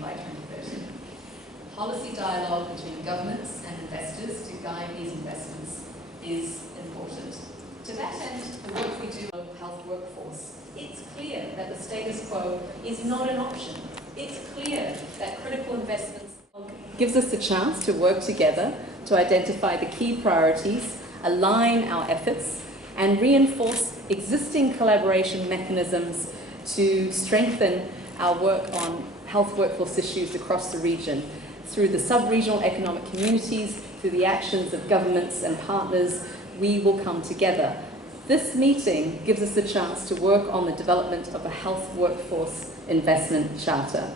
vision by 2030. Policy dialogue between governments and investors to guide these investments is important. To that end, the work we do on the health workforce, it's clear that the status quo is not an option. It's clear that critical investments gives us the chance to work together to identify the key priorities, align our efforts, and reinforce existing collaboration mechanisms to strengthen our work on health workforce issues across the region through the sub-regional economic communities, through the actions of governments and partners. We will come together. This meeting gives us the chance to work on the development of a health workforce investment charter.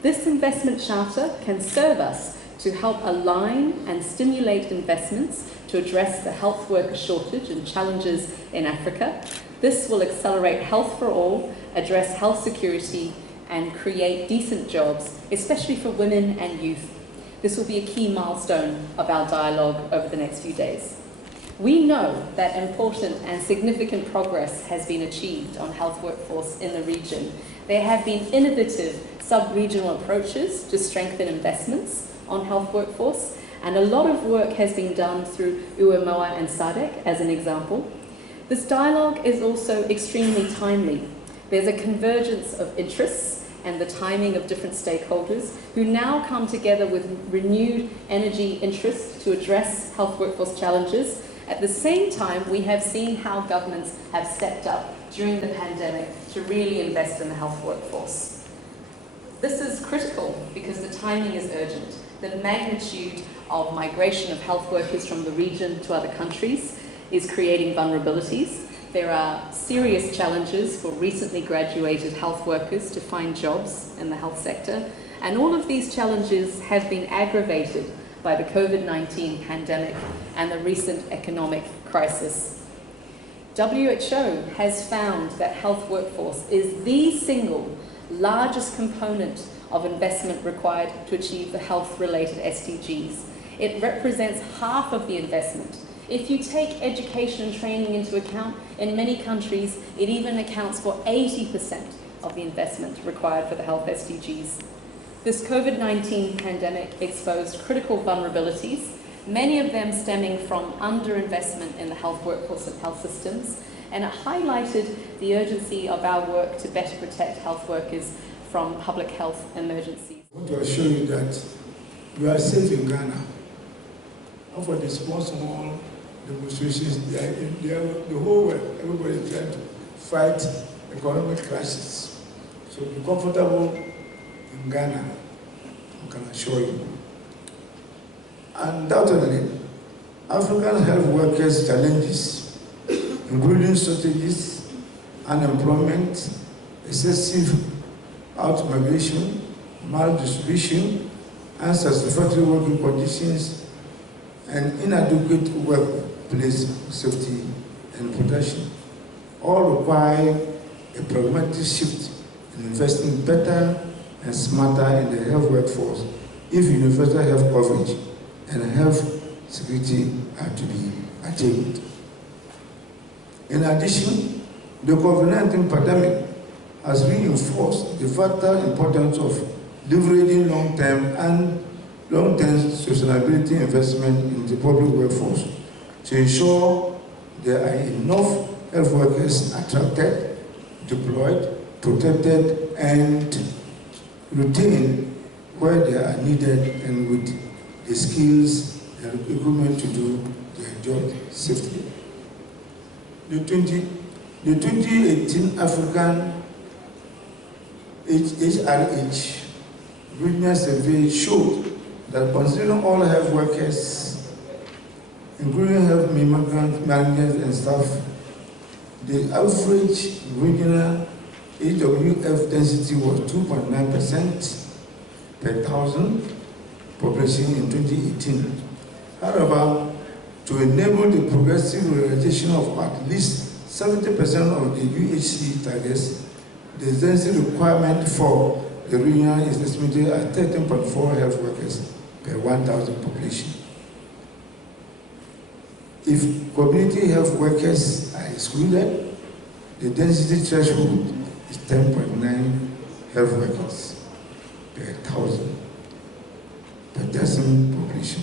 This investment charter can serve us to help align and stimulate investments to address the health worker shortage and challenges in Africa. This will accelerate health for all, address health security, and create decent jobs, especially for women and youth. This will be a key milestone of our dialogue over the next few days. We know that important and significant progress has been achieved on health workforce in the region. There have been innovative sub-regional approaches to strengthen investments on health workforce, and a lot of work has been done through W.H.O and SADC as an example. This dialogue is also extremely timely. There's a convergence of interests and the timing of different stakeholders who now come together with renewed energy interest to address health workforce challenges. At the same time, we have seen how governments have stepped up during the pandemic to really invest in the health workforce. This is critical because the timing is urgent. The magnitude of migration of health workers from the region to other countries is creating vulnerabilities. There are serious challenges for recently graduated health workers to find jobs in the health sector, and all of these challenges have been aggravated by the COVID-19 pandemic and the recent economic crisis. WHO has found that health workforce is the single largest component of investment required to achieve the health-related SDGs. It represents half of the investment. If you take education and training into account, in many countries, it even accounts for 80% of the investment required for the health SDGs. This COVID-19 pandemic exposed critical vulnerabilities, many of them stemming from underinvestment in the health workforce and health systems, and it highlighted the urgency of our work to better protect health workers from public health emergencies. I want to assure you that we are safe in Ghana. And for the small demonstrations, the whole world, everybody is trying to fight economic crisis. So be comfortable in Ghana, I can assure you. Undoubtedly, African health workers' challenges, including shortages, unemployment, excessive out-migration, maldistribution, unsatisfactory working conditions, and inadequate workplace safety and protection all require a pragmatic shift in investing better and smarter in the health workforce if universal health coverage and health security are to be attained. In addition, the COVID-19 pandemic has reinforced the vital importance of leveraging long-term sustainability investment in the public workforce to ensure there are enough health workers attracted, deployed, protected, and retained where they are needed and with the skills and equipment to do their job safely. The 2018 African HRH regional survey showed that considering all health workers, including health migrant managers and staff, the average regional HWF density was 2.9% per 1,000 population in 2018. However, to enable the progressive realization of at least 70% of the UHC targets, the density requirement for the region is estimated at 13.4 health workers per 1,000 population. If community health workers are excluded, the density threshold is 10.9 health workers. per 1,000 per decimal population.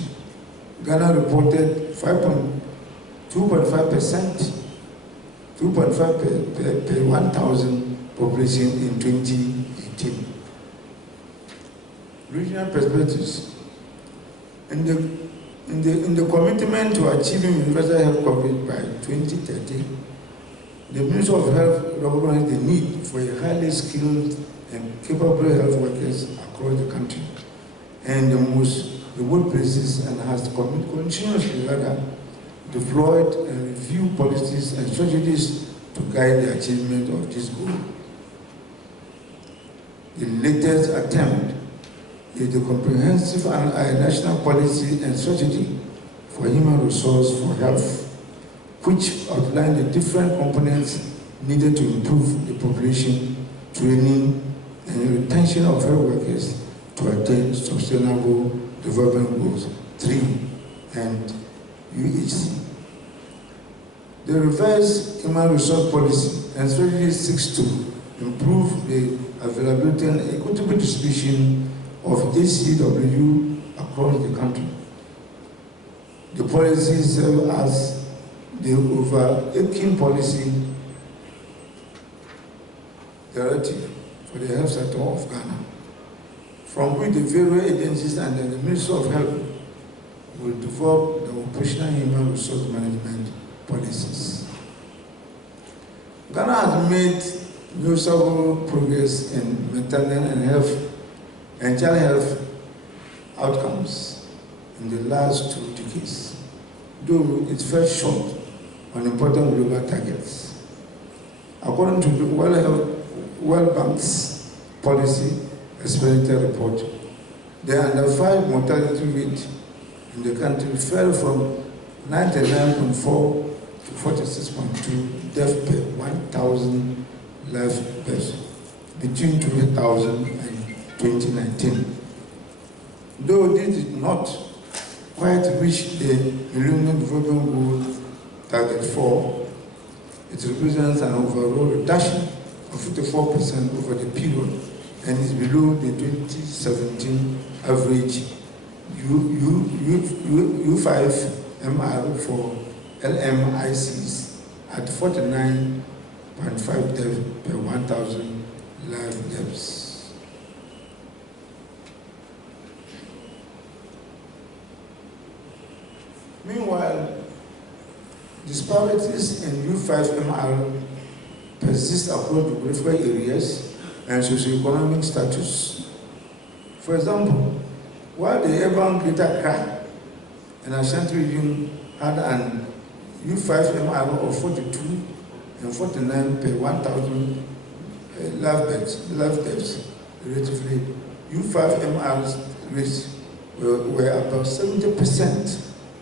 Ghana reported 2.5% per 1,000 population in 2018. Regional perspectives. In the commitment to achieving universal health coverage by 2030, the Ministry of Health recognized the need for a highly skilled and capable health workers across the country and the most remote places, and has continuously deployed and reviewed policies and strategies to guide the achievement of this goal. The latest attempt is the comprehensive national policy and strategy for human resource for health, which outline the different components needed to improve the population, training, and retention of health workers to attain Sustainable Development Goals 3 and W.H.O. The revised human resource policy and strategy seeks to improve the availability and equitable distribution of HCW across the country. The policy serves as the overarching policy directive for the health sector of Ghana, from which the various agencies and the Ministry of Health will develop the operational human resource management policies. Ghana has made noticeable progress in maternal and health and child health outcomes in the last 2 decades, though it fell short on important global targets. According to the World Bank's policy expenditure report, the under 5 mortality rate in the country fell from 99.4 to 46.2 deaths per 1,000 live births between 2000 and 2019. Though this did not quite reach the Millennium Development Goal Target 4, it represents an overall reduction of 54% over the period and is below the 2017 average U5MR for LMICs at 49.5 deaths per 1,000 live deaths. Meanwhile, disparities in U5MR persist across geographical areas and socioeconomic status. For example, while the urban Greater Accra and Ashanti region had an U5MR of 42 and 49 per 1,000 live deaths, relatively, U5MR rates were about 70%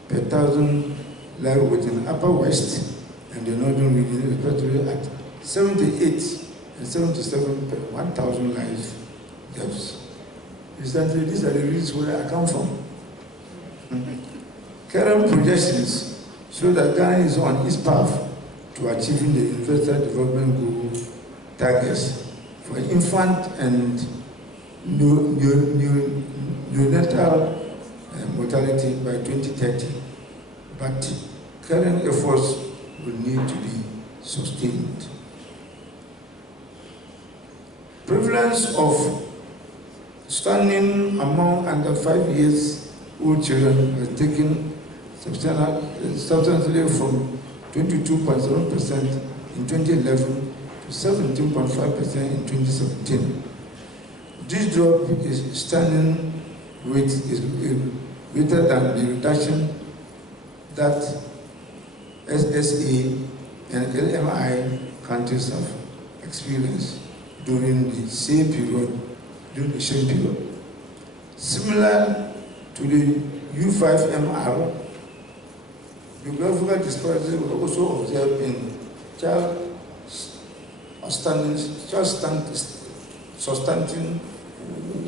per 1,000 live within Upper West and the Northern region, respectively at 78 and 77 per 1,000 live deaths. Incidentally, these are the regions where I come from. Current projections show that Ghana is on its path to achieving the Universal Development Goal targets for infant and neonatal mortality by 2030, but current efforts will need to be sustained. Prevalence of stunting among under 5 years old children has taken substantially from 22.7% in 2011 to 17.5% in 2017. This drop is stunning rate is greater than the reduction that SSA and LMI countries have experienced during the same period. Similar to the U5MR, geographical disparities were also observed in child substantive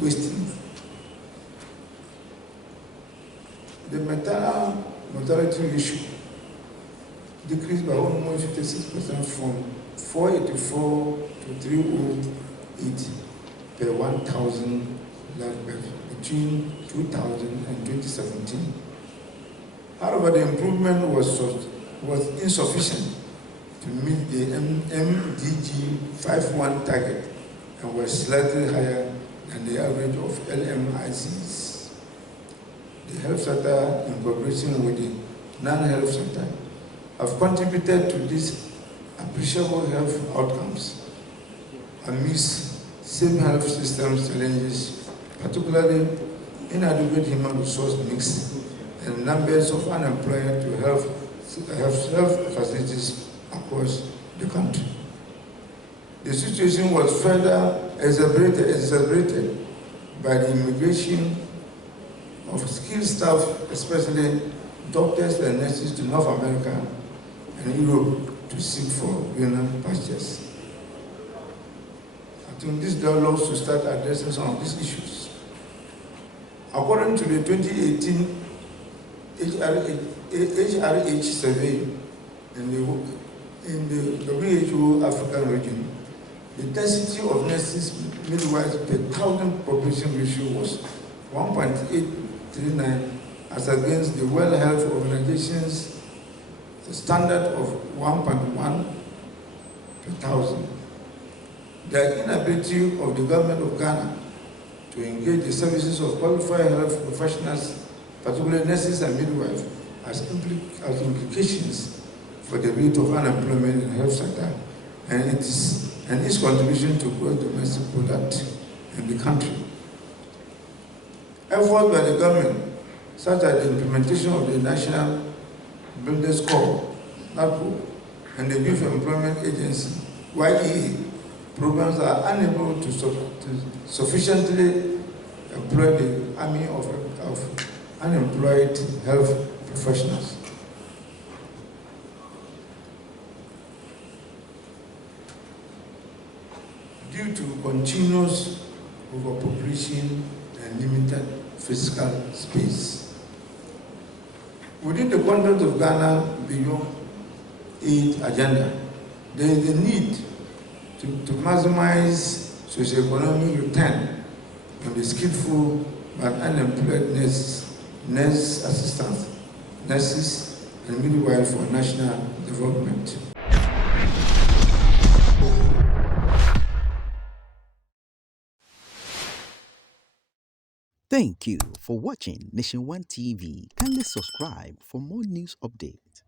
wasting. The maternal mortality ratio decreased by almost 56% from 484 to 308 per 1,000 live birth between 2000 and 2017. However, the improvement was insufficient to meet the MDG 5.1 target and was slightly higher than the average of LMICs. The health sector, in cooperation with the non-health sector, have contributed to these appreciable health outcomes amidst same health systems challenges, particularly inadequate human resource mix and numbers of unemployed to health facilities across the country. The situation was further exacerbated by the immigration of skilled staff, especially doctors and nurses, to North America and Europe to seek for greener pastures. I think this dialogue should start addressing some of these issues. According to the 2018 HRH survey in the W.H.O African region, the density of nurses midwives per 1,000 population ratio was 1.839 as against the World Health Organization's standard of 1.1 per 1,000. The inability of the government of Ghana to engage the services of qualified health professionals, particularly nurses and midwives, has implications for the rate of unemployment in the health sector and its contribution to gross domestic product in the country. Efforts by the government, such as the implementation of the National Builders Corps, NAPO, and the Youth Employment Agency, YEA, programs are unable to sufficiently employ the army of unemployed health professionals. Due to continuous overpopulation and limited physical space. Within the context of Ghana Beyond Aid agenda, there is a need to maximize socioeconomic return on the skillful but unemployed nurse assistants, nurses, and midwives for national development. Thank you for watching Nation One TV. Kindly subscribe for more news updates.